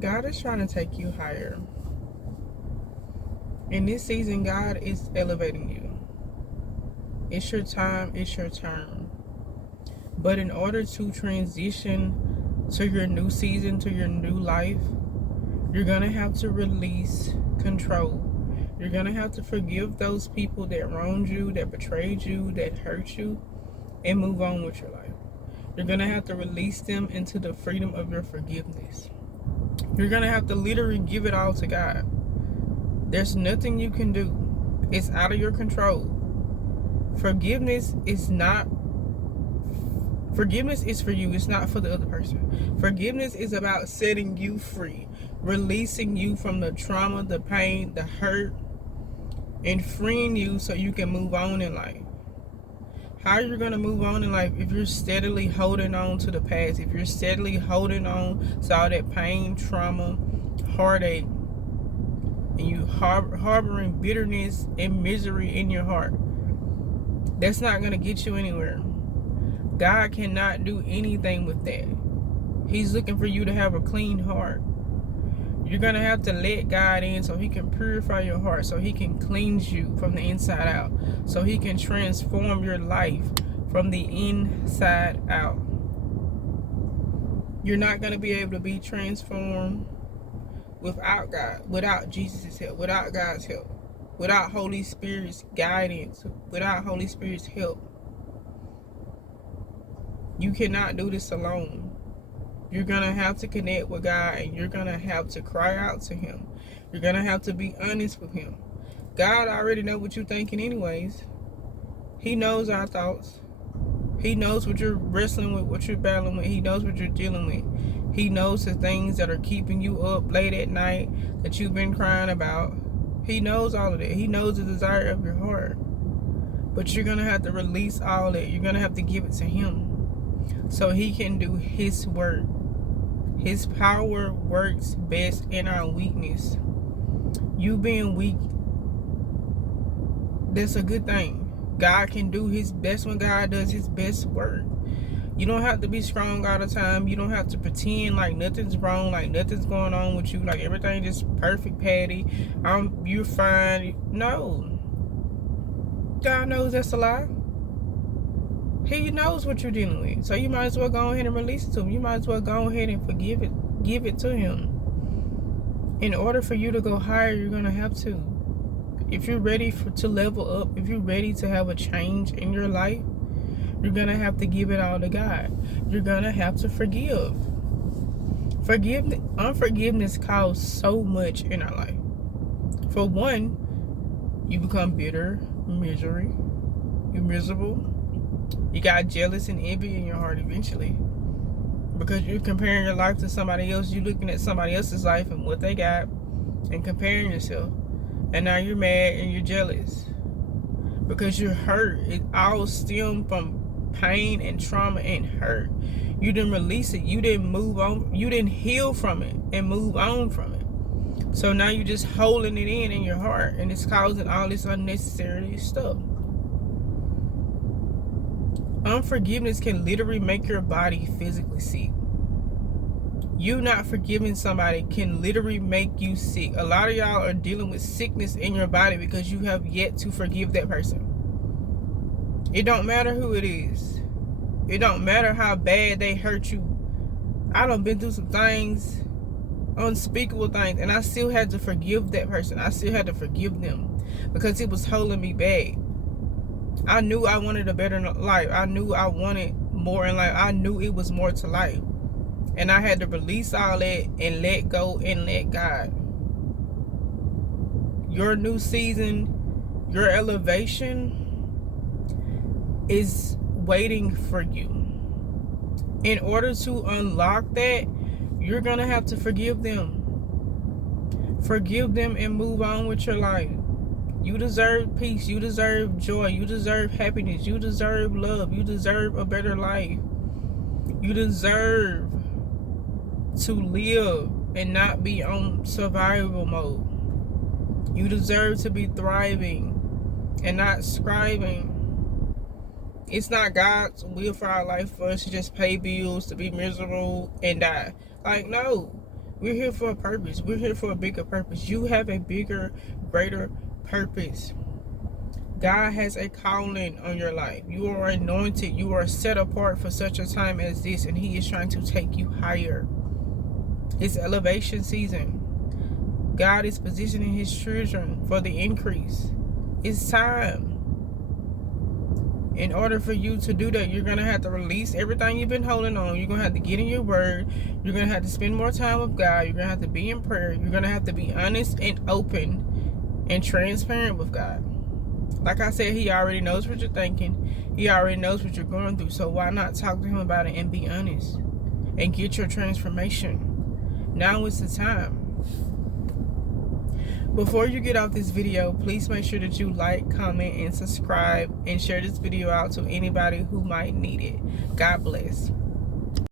God is trying to take you higher. In this season, God is elevating you. It's your time, it's your turn. But in order to transition to your new season, to your new life, you're going to have to release control. You're going to have to forgive those people that wronged you, that betrayed you, that hurt you, and move on with your life. You're going to have to release them into the freedom of your forgiveness. You're going to have to literally give it all to God. There's nothing you can do. It's out of your control. Forgiveness is for you. It's not for the other person. Forgiveness is about setting you free, releasing you from the trauma, the pain, the hurt, and freeing you so you can move on in life. How are you going to move on in life if you're steadily holding on to the past, if you're steadily holding on to all that pain, trauma, heartache, and you harboring bitterness and misery in your heart? That's not going to get you anywhere. God cannot do anything with that. He's looking for you to have a clean heart. You're going to have to let God in so he can purify your heart, so he can cleanse you from the inside out, so he can transform your life from the inside out. You're not going to be able to be transformed without God, without Jesus' help, without God's help, without Holy Spirit's guidance, without Holy Spirit's help. You cannot do this alone. You're going to have to connect with God, and you're going to have to cry out to him. You're going to have to be honest with him. God already knows what you're thinking anyways. He knows our thoughts. He knows what you're wrestling with, what you're battling with. He knows what you're dealing with. He knows the things that are keeping you up late at night that you've been crying about. He knows all of that. He knows the desire of your heart. But you're going to have to release all that. You're going to have to give it to him so he can do his work. His power works best in our weakness. You being weak, that's a good thing. God can do his best when God does his best work. You don't have to be strong all the time. You don't have to pretend like nothing's wrong, like nothing's going on with you, like everything is perfect, Patty. You're fine. No. God knows that's a lie. He knows what you're dealing with. So you might as well go ahead and release it to him. You might as well go ahead and forgive it. Give it to him. In order for you to go higher, you're going to have to. If you're ready to level up, if you're ready to have a change in your life, you're going to have to give it all to God. You're going to have to forgive. Unforgiveness causes so much in our life. For one, you become bitter, you're miserable. You got jealous and envy in your heart eventually. Because you're comparing your life to somebody else. You're looking at somebody else's life and what they got and comparing yourself. And now you're mad and you're jealous. Because you're hurt. It all stemmed from pain and trauma and hurt. You didn't release it. You didn't move on. You didn't heal from it and move on from it. So now you're just holding it in your heart. And it's causing all this unnecessary stuff. Unforgiveness can literally make your body physically sick. You not forgiving somebody can literally make you sick. A lot of y'all are dealing with sickness in your body because you have yet to forgive that person. It don't matter who it is. It don't matter how bad they hurt you. I done been through some things, unspeakable things, and I still had to forgive that person. I still had to forgive them because it was holding me back. I knew I wanted a better life. I knew I wanted more in life. I knew it was more to life. And I had to release all that and let go and let God. Your new season, your elevation is waiting for you. In order to unlock that, you're going to have to forgive them. Forgive them and move on with your life. You deserve peace. You deserve joy. You deserve happiness. You deserve love. You deserve a better life. You deserve to live and not be on survival mode. You deserve to be thriving and not scribing. It's not God's will for our life for us to just pay bills, to be miserable and die. Like, no. We're here for a purpose. We're here for a bigger purpose. You have a bigger, greater purpose. God has a calling on your life. You are anointed. You are set apart for such a time as this, and He is trying to take you higher. It's elevation season. God is positioning His children for the increase. It's time. In order for you to do that, you're going to have to release everything you've been holding on. You're going to have to get in your word. You're going to have to spend more time with God. You're going to have to be in prayer. You're going to have to be honest and open and transparent with God. Like I said, He already knows what you're thinking. He already knows what you're going through. So why not talk to Him about it and be honest and get your transformation? Now is the time. Before you get off this video, please make sure that you like, comment, and subscribe, and share this video out to anybody who might need it. God bless.